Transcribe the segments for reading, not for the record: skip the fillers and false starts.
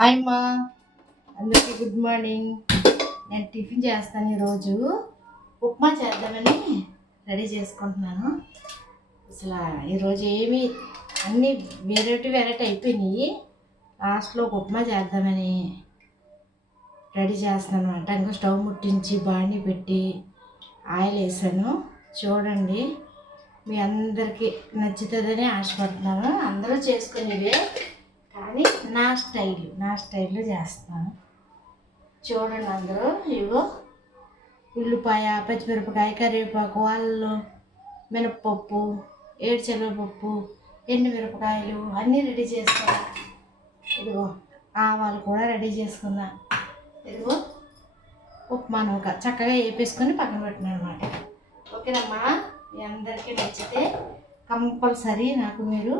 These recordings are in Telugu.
హాయ్ మా అందరికీ గుడ్ మార్నింగ్. నేను టిఫిన్ చేస్తాను. ఈరోజు ఉప్మా చేద్దామని రెడీ చేసుకుంటున్నాను. అసలు ఈరోజు ఏమి అన్నీ వెరైటీ అయిపోయినాయి. లాస్ట్లో ఉప్మా చేద్దామని రెడీ చేస్తున్నాను అనమాట. ఇంకా స్టవ్ ముట్టించి బాండి పెట్టి ఆయిల్ వేసాను. చూడండి, మీ అందరికీ నచ్చుతుందని ఆశపడుతున్నాను. అందరూ చేసుకునేవే, కానీ నా స్టైల్లో చేస్తాను. చూడండి, అందరూ ఇగో ఉల్లిపాయ, పచ్చిమిరపకాయ, కరివేపాకు, అల్లం, మినప్పప్పు, ఏడుశనగపప్పు, ఎండుమిరపకాయలు అన్నీ రెడీ చేసుకున్నా. ఇదిగో ఆవాలు కూడా రెడీ చేసుకున్నా. ఇదిగో ఉప్మా నూక చక్కగా వేపేసుకొని పక్కన పెట్టినా అనమాట. ఓకేనమ్మా, మీ అందరికీ నచ్చితే కంపల్సరీ నాకు మీరు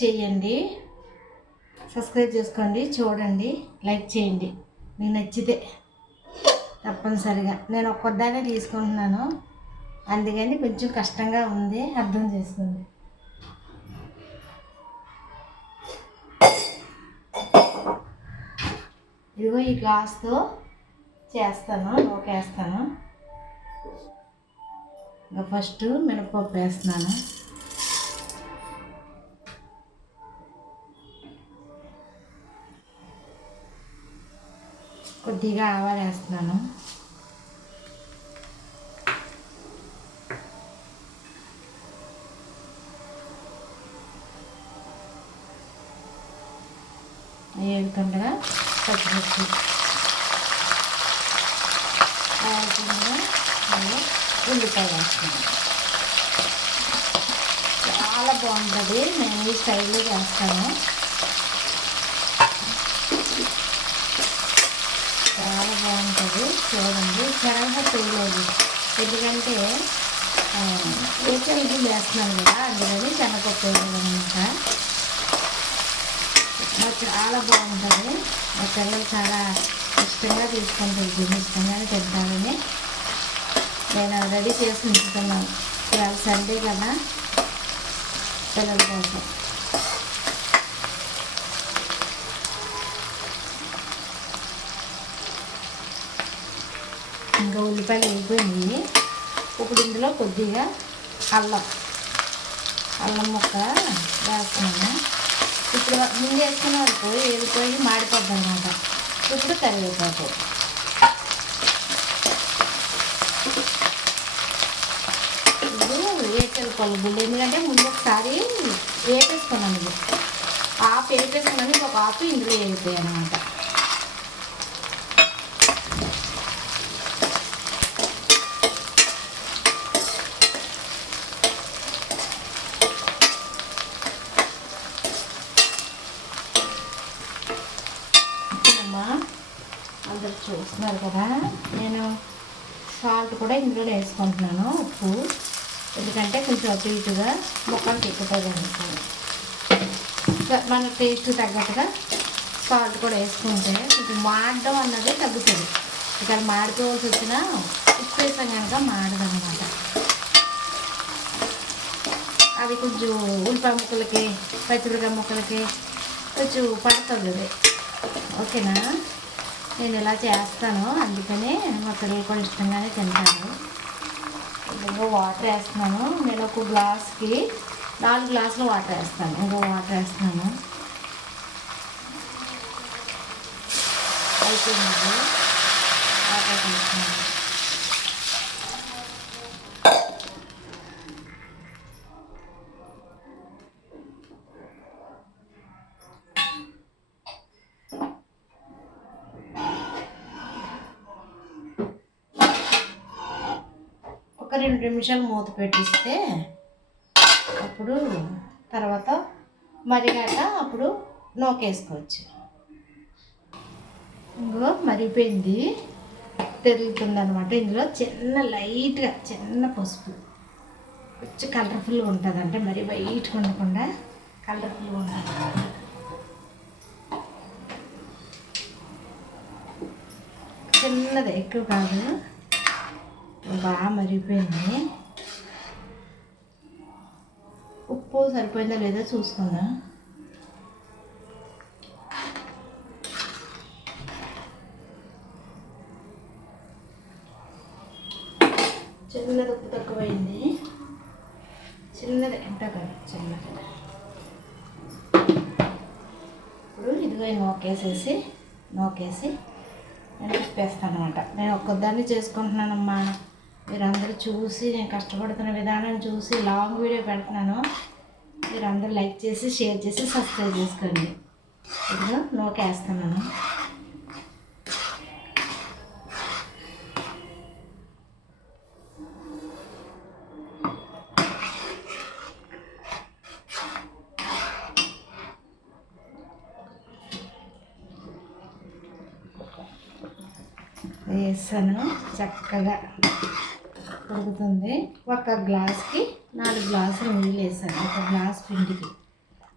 చేయండి, సబ్స్క్రైబ్ చేసుకోండి, చూడండి, లైక్ చేయండి. మీకు నచ్చితే తప్పనిసరిగా. నేను ఒక్కదానే తీసుకుంటున్నాను, అందుకని కొంచెం కష్టంగా ఉంది, అర్థం చేసుకోండి. ఇదిగో ఈ గ్లాస్తో చేస్తాను, నూకేస్తాను. ఇంకా ఫస్ట్ మినపప్పు వేస్తున్నాను. కొద్దిగా ఆవాలు వేస్తున్నాను. వేడుతుండగా పచ్చిమిర్చి వేడుతుండగా ఉల్లిపాయ వేస్తున్నాను. చాలా బాగుంటుంది, నేను ఈ స్టైల్లో చేస్తాను. చాలా బాగుంటుంది, చూడండి. శనగపప్పు వేయలేదు, ఎందుకంటే ఇది వేస్తున్నాను కదా, అందుకని శనగపప్పు వేయలేదన్నమాట. చాలా బాగుంటుంది. మా పిల్లలు చాలా ఇష్టంగా తీసుకుంటారు, దీన్ని ఇష్టంగానే తింటారని నేను రెడీ చేసి ఉంచుతున్నాను. ఇవాళ సండే కదా, పిల్లల కోసం. ఇంకా ఉల్లిపాయలు వేగిపోయింది. ఇప్పుడు ఇందులో కొద్దిగా అల్లం ముక్క వేస్తున్నాను. ఇప్పుడు ముందు వేసుకున్న వరకు వేగిపోయి మాడిపోద్ది అనమాట. ఇప్పుడు కరివేపాకు, ఇప్పుడు వేసేసుకోవాలి గుళ్ళు. ఎందుకంటే ముందు ఒకసారి వేపేసుకున్నాను, ఇది ఆపు వేపేసుకున్నాను, ఇంకొక ఆపు ఇందులో వేగిపోయాయి అనమాట. అందరు చూస్తున్నారు కదా, నేను సాల్ట్ కూడా ఇందులో వేసుకుంటున్నాను, ఉప్పు. ఎందుకంటే కొంచెం అటు ఇటుగా ముక్కలు ఎక్కుతుంది అనుకోండి. మన టేస్ట్ తగ్గట్టుగా సాల్ట్ కూడా వేసుకుంటే కొంచెం మాడడం అన్నది తగ్గుతుంది. ఇక్కడ మాడిపోవాల్సి వచ్చినా ఉప్పు వేసాం కనుక మాడదన్నమాట. అది కొంచెం ఉల్లిపాయ ముక్కలకి, పచ్చిమిరపకాయ ముక్కలకి కొంచెం పడుతుంది అది. ఓకేనా, నేను ఇలా చేస్తాను, అందుకనే మా పిల్లలు కూడా ఇష్టంగానే తింటారు. ఇంకో వాటర్ వేస్తున్నాను. నేను ఒక గ్లాస్కి 4 గ్లాసులు వాటర్ వేస్తాను. ఇంకో వాటర్ వేస్తున్నాను. అయిపోయింది, వాటర్ వేస్తున్నాను. ఒక 2 నిమిషాలు మూత పెట్టిస్తే అప్పుడు తర్వాత మరిగాక అప్పుడు నూకేసుకోవచ్చు. ఇంకో మరిగిపోయింది, తెరుగుతుంది అనమాట. ఇందులో లైట్గా చిన్న పసుపు, కొంచెం కలర్ఫుల్గా ఉంటుంది. అంటే మరి వైట్గా ఉండకుండా కలర్ఫుల్గా ఉంటుంది. చిన్నది, ఎక్కువ కాదు. బాగా మరిగిపోయింది. ఉప్పు సరిపోయిందో లేదో చూసుకుందాం. చిన్నది ఉప్పు తక్కువైంది, చిన్నది ఎంత కాదు చిన్నది. ఇప్పుడు ఇదిగో నూకేసి నేను తిప్పేస్తాను అనమాట. నేను ఒక్కదాన్ని చేసుకుంటున్నానమ్మా. మీరందరూ చూసి నేను కష్టపడుతున్న విధానం చూసి లాంగ్ వీడియో పెడుతున్నాను. మీరందరూ లైక్ చేసి షేర్ చేసి సబ్స్క్రైబ్ చేసుకోండి. ఇదిగో నూకేస్తున్నాను. వేసాను, చక్కగా ఉడుకుతుంది. ఒక గ్లాస్కి 4 గ్లాసులు నీళ్ళు వేసాను, ఒక గ్లాస్ పిండికి.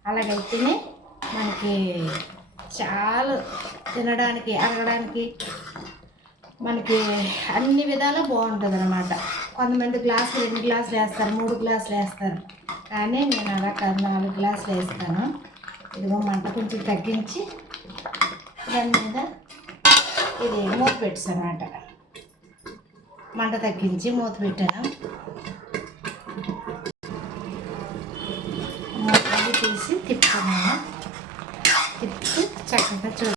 అలాగైతేనే మనకి చాలా తినడానికి అరగడానికి మనకి అన్ని విధాలా బాగుంటుంది అన్నమాట. కొంతమంది 2 గ్లాసులు వేస్తారు, 3 గ్లాసులు వేస్తారు, కానీ నేను అలా కాదు, 4 గ్లాసులు వేస్తాను. ఇదిగో మంట కొంచెం తగ్గించి దాని మీద ఇది మూత పెట్టాను అన్నమాట. మంట తగ్గించి మూత పెట్టాను. మూత తీసి తిప్పుకున్నాను. తిప్పి చక్కగా